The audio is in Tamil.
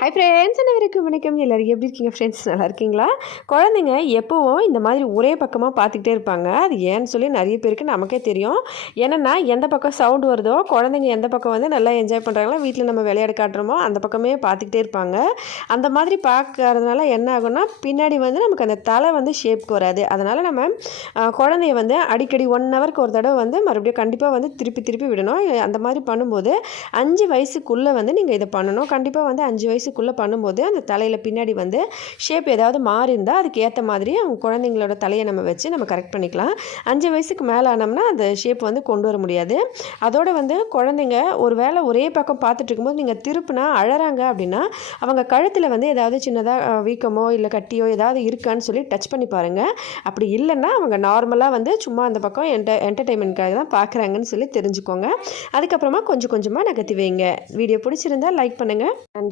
ஹாய் ஃப்ரெண்ட்ஸ், அனைவருக்கும் வணக்கம். எல்லோரும் எப்படி இருக்கீங்க ஃப்ரெண்ட்ஸ்? நல்லா இருக்கீங்களா? குழந்தைங்க எப்போவும் இந்த மாதிரி ஒரே பக்கமாக பார்த்துக்கிட்டே இருப்பாங்க. அது ஏன்னு சொல்லி நிறைய பேருக்கு நமக்கே தெரியும். ஏன்னா எந்த பக்கம் சவுண்டு வருதோ, குழந்தைங்க எந்த பக்கம் வந்து நல்லா என்ஜாய் பண்ணுறாங்களோ, வீட்டில் நம்ம விளையாட காட்டுறோமோ அந்த பக்கமே பார்த்துக்கிட்டே இருப்பாங்க. அந்த மாதிரி பார்க்கறதுனால என்ன ஆகும்னா, பின்னாடி வந்து நமக்கு அந்த தலை வந்து ஷேப்க்கு வராது. அதனால் நம்ம குழந்தைய வந்து அடிக்கடி 1 ஹவருக்கு ஒரு தடவை வந்து மறுபடியும் கண்டிப்பாக வந்து திருப்பி திருப்பி விடணும். அந்த மாதிரி பண்ணும்போது 5 வயசுக்குள்ளே வந்து நீங்கள் இதை பண்ணணும். கண்டிப்பாக வந்து 5 வயசுக்குள்ளே பண்ணும்போது அந்த தலையில் பின்னாடி வந்து ஷேப் ஏதாவது மாறி இருந்தால் அதுக்கு ஏற்ற மாதிரி அவங்க குழந்தைங்களோட தலையை நம்ம வச்சு நம்ம கரெக்ட் பண்ணிக்கலாம். 5 வயசுக்கு மேலே ஆனோம்னா அந்த ஷேப் வந்து கொண்டு வர முடியாது. அதோடு வந்து குழந்தைங்க ஒரு வேளை ஒரே பக்கம் பார்த்துட்டு இருக்கும்போது நீங்கள் திருப்பினா அழறாங்க அப்படின்னா, அவங்க கழுத்தில் வந்து ஏதாவது சின்னதாக வீக்கமோ இல்லை கட்டியோ ஏதாவது இருக்கான்னு சொல்லி டச் பண்ணி பாருங்கள். அப்படி இல்லைன்னா அவங்க நார்மலாக வந்து சும்மா அந்த பக்கம் என்டர்டெயின்மெண்ட்காக தான் பார்க்குறாங்கன்னு சொல்லி தெரிஞ்சுக்கோங்க. அதுக்கப்புறமா கொஞ்சம் கொஞ்சமாக நகர்த்தி வைங்க. வீடியோ பிடிச்சிருந்தால் லைக் பண்ணுங்கள். நன்றி.